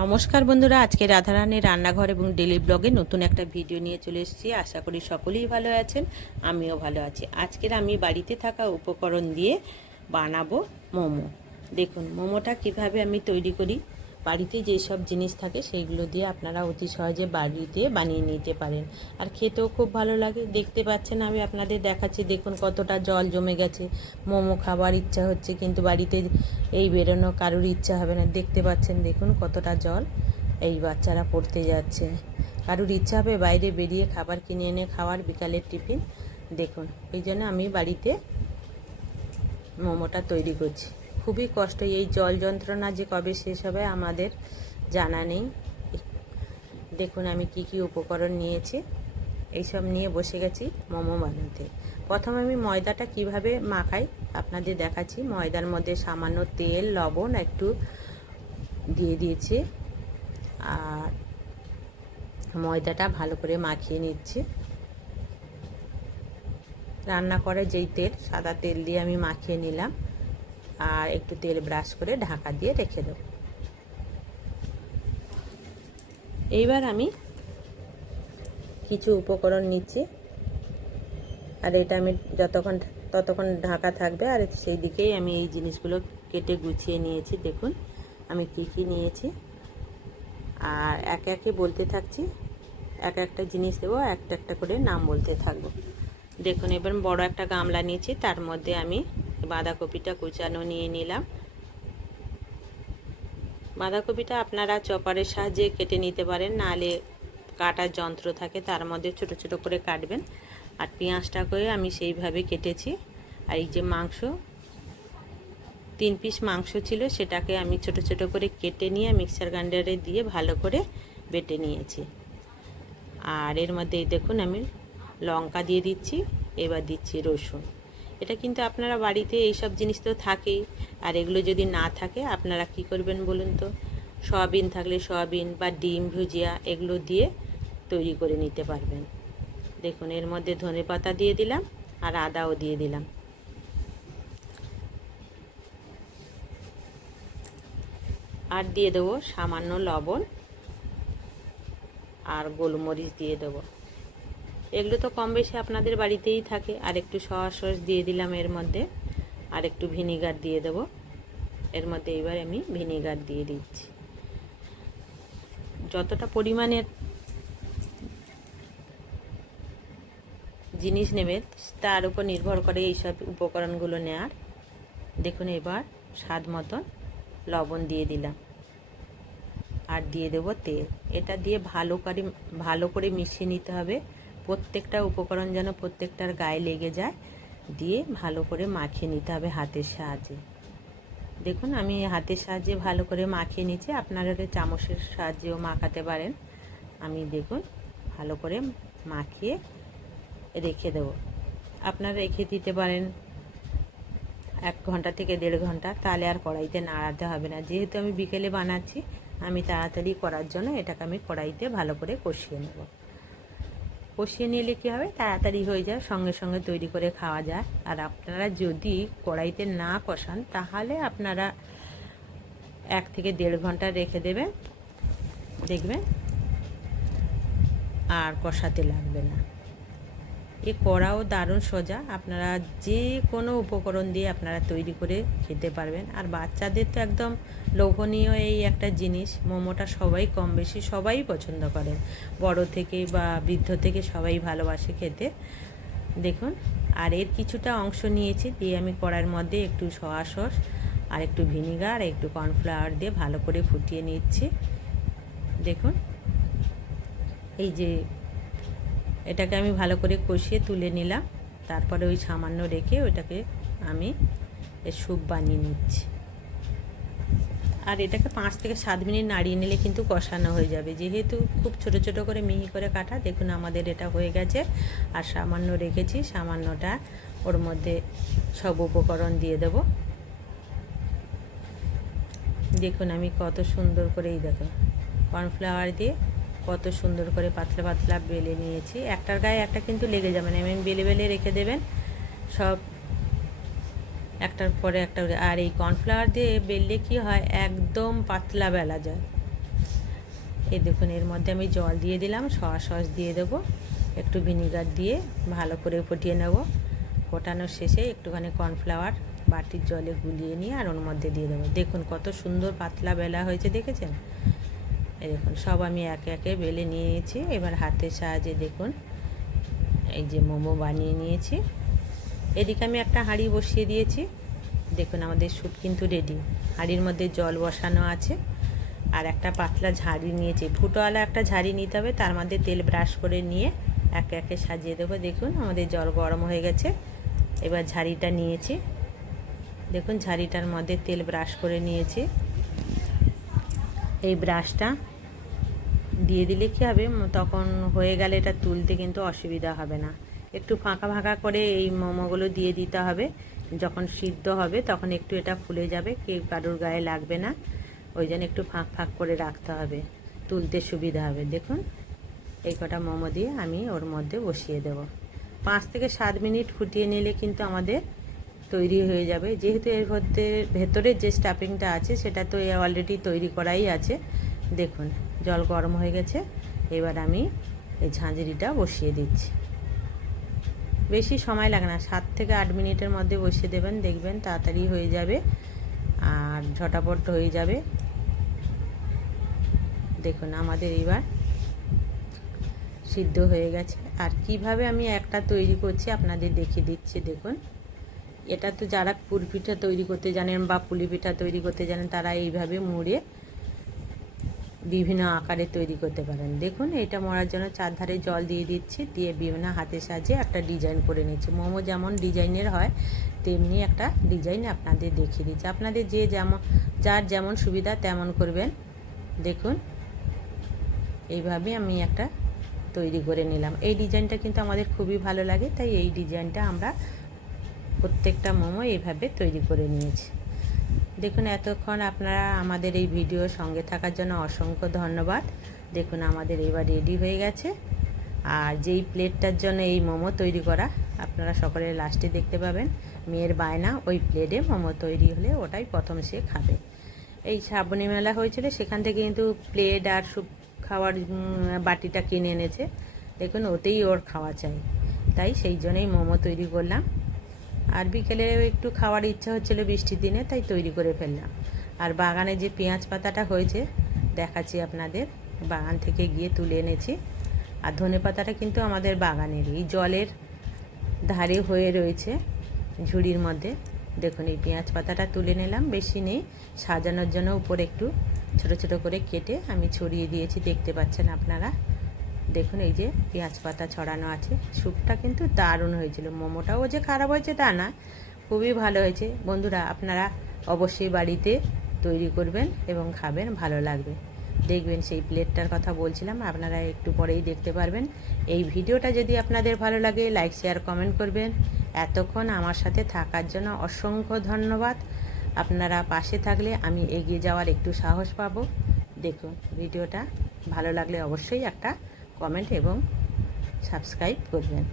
নমস্কার বন্ধুরা, আজকে রাধারানীর রান্নাঘর এবং ডেলি ব্লগে নতুন একটা ভিডিও নিয়ে চলে এসেছি। আশা করি সকলেই ভালো আছেন, আমিও ভালো আছি। আজকের আমি বাড়িতে থাকা উপকরণ দিয়ে বানাবো মোমো। দেখুন, মোমোটা কীভাবে আমি তৈরি করি বাড়িতে যেসব জিনিস থাকে সেইগুলো দিয়ে আপনারা অতি সহজে বাড়িতে বানিয়ে নিতে পারেন। আর খেতেও খুব ভালো লাগে। দেখতে পাচ্ছেন আমি আপনাদের দেখাচ্ছি। দেখুন কতটা জল জমে গেছে। মোমো খাবার ইচ্ছা হচ্ছে, কিন্তু বাড়িতে এই বেরোনো কারোর ইচ্ছা হবে না। দেখতে পাচ্ছেন, দেখুন কতটা জল এই বাচ্চারা পড়তে যাচ্ছে। কারোর ইচ্ছা হবে বাইরে বেরিয়ে খাবার কিনে এনে খাওয়ার বিকালের টিফিন। দেখুন, এই জন্য আমি বাড়িতে মোমোটা তৈরি করছি। খুবই কষ্ট। এই জল যন্ত্রণা যে কবে শেষ হবে আমাদের জানা নেই। দেখুন আমি কি কি উপকরণ নিয়েছি। এইসব নিয়ে বসে গেছি মোমো বানাতে। প্রথমে আমি ময়দাটা কীভাবে মাখাই আপনাদের দেখাচ্ছি। ময়দার মধ্যে সামান্য তেল, লবণ একটু দিয়ে দিয়েছি। আর ময়দাটা ভালো করে মাখিয়ে নিচ্ছি। রান্না করে যেই তেল, সাদা তেল দিয়ে আমি মাখিয়ে নিলাম। আর একটু তেল ব্রাশ করে ঢাকা দিয়ে রেখে দেব। এইবার আমি কিছু উপকরণ নিচ্ছি। আর এটা আমি যতক্ষণ, ততক্ষণ ঢাকা থাকবে আর সেই দিকেই আমি এই জিনিসগুলো কেটে গুছিয়ে নিয়েছি। দেখুন, আমি কি কি নিয়েছি। আর একে একে বলতে থাকছি, এক একটা জিনিস দেবো, একটা একটা করে নাম বলতে থাকব। দেখুন, এবার বড় একটা গামলা নিয়েছি, তার মধ্যে আমি বাঁধাকপিটা কুচানো নিয়ে নিলাম। বাঁধাকপিটা আপনারা চপারের সাহায্যে কেটে নিতে পারেন নাহলে কাটার যন্ত্র থাকে, তার মধ্যে ছোট ছোট করে কাটবেন। আর পেঁয়াজটাকেও আমি সেইভাবে কেটেছি। আর এই যে মাংস, তিন পিস মাংস ছিল, সেটাকে আমি ছোট ছোট করে কেটে নিয়ে মিক্সার গ্রাইন্ডারে দিয়ে ভালো করে বেটে নিয়েছি। আর এর মধ্যে দেখুন আমি লঙ্কা দিয়ে দিচ্ছি, এবার দিচ্ছি রসুন। এটা কিন্তু আপনারা বাড়িতে এইসব জিনিস তো থাকেই। আর এগুলো যদি না থাকে, আপনারা কি করবেন বলুন তো? সয়াবিন থাকলে সয়াবিন বা ডিম, ভুজিয়া এগুলো দিয়ে তৈরি করে নিতে পারবেন। দেখুন, এর মধ্যে ধনে পাতা দিয়ে দিলাম আর আদাও দিয়ে দিলাম। আর দিয়ে দেবো সামান্য লবণ আর গোলমরিচ দিয়ে দেবো। এগুলো তো কম বেশি আপনাদের বাড়িতেই থাকে। আর একটু সয়া সস দিয়ে দিলাম এর মধ্যে। আর একটু ভিনিগার দিয়ে দেব। এর মধ্যে এবার আমি ভিনিগার দিয়ে দিচ্ছি। যতটা পরিমাণের জিনিস নেবে, তার উপর নির্ভর করে এইসব উপকরণগুলো নেওয়ার দেখুন এবার স্বাদ মতন লবণ দিয়ে দিলাম। আর দিয়ে দেব তেল। এটা দিয়ে ভালো করে ভালো করে মিশিয়ে নিতে হবে। প্রত্যেকটা উপকরণ যেন প্রত্যেকটার গায়ে লেগে যায়, দিয়ে ভালো করে মাখিয়ে নিতে হবে হাতের সাহায্যে। দেখুন, আমি হাতের সাহায্যে ভালো করে মাখিয়ে নিচ্ছি আপনারা চামচের সাহায্যেও মাখাতে পারেন। আমি দেখুন, ভালো করে মাখিয়ে রেখে দেব। আপনারা রেখে দিতে পারেন এক ঘণ্টা থেকে দেড় ঘণ্টা। তাহলে আর কড়াইতে নাড়াতে হবে না। যেহেতু আমি বিকেলে বানাচ্ছি, আমি তাড়াতাড়ি করার জন্য এটাকে আমি কড়াইতে ভালো করে কষিয়ে নেব। কষিয়ে নিলে কী হবে? তাড়াতাড়ি হয়ে যায় সঙ্গে সঙ্গে তৈরি করে খাওয়া যায়। আর আপনারা যদি কড়াইতে না কষান, তাহলে আপনারা এক থেকে দেড় ঘণ্টা রেখে দেবে দেখবেন আর কষাতে লাগবে না। এ করাও দারুণ সোজা। আপনারা যে কোনো উপকরণ দিয়ে আপনারা তৈরি করে খেতে পারবেন। আর বাচ্চাদের তো একদম লোভনীয় এই একটা জিনিস, মোমোটা সবাই কম বেশি সবাই পছন্দ করে। বড় থেকে বা বৃদ্ধ থেকে সবাই ভালোবাসে খেতে। দেখুন, আর এর কিছুটা অংশ নিয়েছি, দিয়ে আমি কড়াইয়ের মধ্যে একটু সয়া সস, আর একটু ভিনিগার একটু কর্নফ্লাওয়ার দিয়ে ভালো করে ফুটিয়ে নিচ্ছি। দেখুন, এই যে এটাকে আমি ভালো করে কষিয়ে তুলে নিলাম। তারপরে ওই সামান্য রেখে ওইটাকে আমি স্যুপ বানিয়ে নিচ্ছি। আর এটাকে পাঁচ থেকে সাত মিনিট নাড়িয়ে নিলে কিন্তু কষানো হয়ে যাবে। যেহেতু খুব ছোট ছোট করে মিহি করে কাটা, দেখুন আমাদের এটা হয়ে গেছে। আর সামান্য রেখেছি, সামান্যটা ওর মধ্যে সব উপকরণ দিয়ে দেব। দেখুন আমি কত সুন্দর করেই দেখো, কর্নফ্লাওয়ার দিয়ে কত সুন্দর করে পাতলা পাতলা বেলে নিয়েছি। একটার গায়ে একটা কিন্তু লেগে যাবে না এমনি বেলে বেলে রেখে দেবেন। সব একটার পরে একটা আর এই কর্নফ্লাওয়ার দিয়ে বেললে কি হয়? একদম পাতলা বেলা যায়। এই দেখুন, এর মধ্যে আমি জল দিয়ে দিলাম, সয়া সস দিয়ে দেবো। একটু ভিনিগার দিয়ে ভালো করে ফুটিয়ে নেব। ফোটানোর শেষে একটুখানি কর্নফ্লাওয়ার বাটির জলে গুলিয়ে নিয়ে আর ওর মধ্যে দিয়ে দেবো। দেখুন কত সুন্দর পাতলা বেলা হয়েছে, দেখেছেন? এই দেখুন সব আমি একে একে বেলে নিয়েছি। এবার হাতের সাহায্যে দেখুন, এই যে মোমো বানিয়ে নিয়েছি। এদিকে আমি একটা হাঁড়ি বসিয়ে দিয়েছি। দেখুন আমাদের স্যুপ কিন্তু রেডি। হাঁড়ির মধ্যে জল বসানো আছে। আর একটা পাতলা ঝাড়ি নিয়েছি। ফুটোওয়ালা একটা ঝাড়ি নিতে হবে, তার মধ্যে তেল ব্রাশ করে নিয়ে একে একে সাজিয়ে দেবো। দেখুন আমাদের জল গরম হয়ে গেছে। এবার ঝাড়িটা নিয়েছি। দেখুন ঝাড়িটার মধ্যে তেল ব্রাশ করে নিয়েছি। এই ব্রাশটা দিয়ে দিলে কী হবে? তখন হয়ে গেলে এটা তুলতে কিন্তু অসুবিধা হবে না। একটু ফাঁকা ফাঁকা করে এই মোমোগুলো দিয়ে দিতে হবে। যখন সিদ্ধ হবে তখন একটু এটা ফুলে যাবে, কেউ কারোর গায়ে লাগবে না। ওই জন্য একটু ফাঁক ফাঁক করে রাখতে হবে। তুলতে সুবিধা হবে। দেখুন, এই কটা মোমো দিয়ে আমি ওর মধ্যে বসিয়ে দেব। পাঁচ থেকে সাত মিনিট ফুটিয়ে নিলে কিন্তু আমাদের তৈরি হয়ে যাবে। যেহেতু এর মধ্যে ভেতরের যে স্টাফিংটা আছে সেটা তো অলরেডি তৈরি করাই আছে। দেখুন জল গরম হয়ে গেছে। এবার আমি এই ঝাঁঝরিটা বসিয়ে দিচ্ছি। বেশি সময় লাগে না, সাত থেকে আট মিনিটের মধ্যে বসিয়ে দেবেন, দেখবেন তাড়াতাড়ি হয়ে যাবে আর ঝটাপট হয়ে যাবে। দেখুন, আমাদের এবার সিদ্ধ হয়ে গেছে। আর কীভাবে আমি একটা তৈরি করছি আপনাদের দেখিয়ে দিচ্ছি, দেখুন। এটা তো যারা পুরপিঠা তৈরি করতে জানেন বা পুলি পিঠা তৈরি করতে জানেন, তারা এইভাবে মুড়ে বিভিন্ন আকারে তৈরি করতে পারেন। দেখুন, এটা মরার জন্য চারধারে জল দিয়ে দিচ্ছি, দিয়ে বিভিন্ন হাতের সাহায্যে একটা ডিজাইন করে নিচ্ছি। মোমো যেমন ডিজাইনের হয়, তেমনি একটা ডিজাইন আপনাদের দেখিয়ে দিচ্ছি। আপনাদের যে যেমন, যার যেমন সুবিধা তেমন করবেন। দেখুন, এইভাবে আমি একটা তৈরি করে নিলাম। এই ডিজাইনটা কিন্তু আমাদের খুবই ভালো লাগে, তাই এই ডিজাইনটা আমরা প্রত্যেকটা মোমো এইভাবে তৈরি করে নিয়েছি। দেখুন, এতক্ষণ আপনারা আমাদের এই ভিডিও সঙ্গে থাকার জন্য অসংখ্য ধন্যবাদ। দেখুন, আমাদের এবার রেডি হয়ে গেছে। আর যেই প্লেটটার জন্য এই মোমো তৈরি করা, আপনারা সকলে লাস্টে দেখতে পাবেন। মেয়ের বায়না, ওই প্লেটে মোমো তৈরি হলে ওটাই প্রথম সে খাবে। এই শ্রাবণী মেলা হয়েছিল, সেখান থেকে কিন্তু প্লেট আর সুপ খাওয়ার বাটিটা কিনে এনেছে। দেখুন, ওতেই ওর খাওয়া চাই। তাই সেই জন্যই মোমো তৈরি করলাম। আর বিকেলে একটু খাওয়ার ইচ্ছা হচ্ছিল বৃষ্টির দিনে, তাই তৈরি করে ফেললাম। আর বাগানে যে পেঁয়াজ পাতাটা হয়েছে, দেখাচ্ছি আপনাদের। বাগান থেকে গিয়ে তুলে এনেছি। আর ধনে পাতাটা কিন্তু আমাদের বাগানের এই জলের ধারে হয়ে রয়েছে ঝুড়ির মধ্যে। দেখুন, এই পেঁয়াজ পাতাটা তুলে নিলাম। বেশি নেই, সাজানোর জন্য উপরে একটু ছোট ছোট করে কেটে আমি ছড়িয়ে দিয়েছি। দেখতে পাচ্ছেন আপনারা? দেখুন, এই যে পেঁয়াজ পাতা ছড়ানো আছে, স্যুপটা কিন্তু দারুণ হয়েছিল। মোমোটাও যে খারাপ হয়েছে তা না খুবই ভালো হয়েছে। বন্ধুরা, আপনারা অবশ্যই বাড়িতে তৈরি করবেন এবং খাবেন, ভালো লাগবে। দেখবেন সেই প্লেটটার কথা বলছিলাম, আপনারা একটু পরেই দেখতে পারবেন। এই ভিডিওটা যদি আপনাদের ভালো লাগে, লাইক, শেয়ার, কমেন্ট করবেন। এতক্ষণ আমার সাথে থাকার জন্য অসংখ্য ধন্যবাদ। আপনারা পাশে থাকলে আমি এগিয়ে যাওয়ার একটু সাহস পাবো। দেখুন, ভিডিওটা ভালো লাগলে অবশ্যই একটা কমেন্ট এবং সাবস্ক্রাইব করবেন।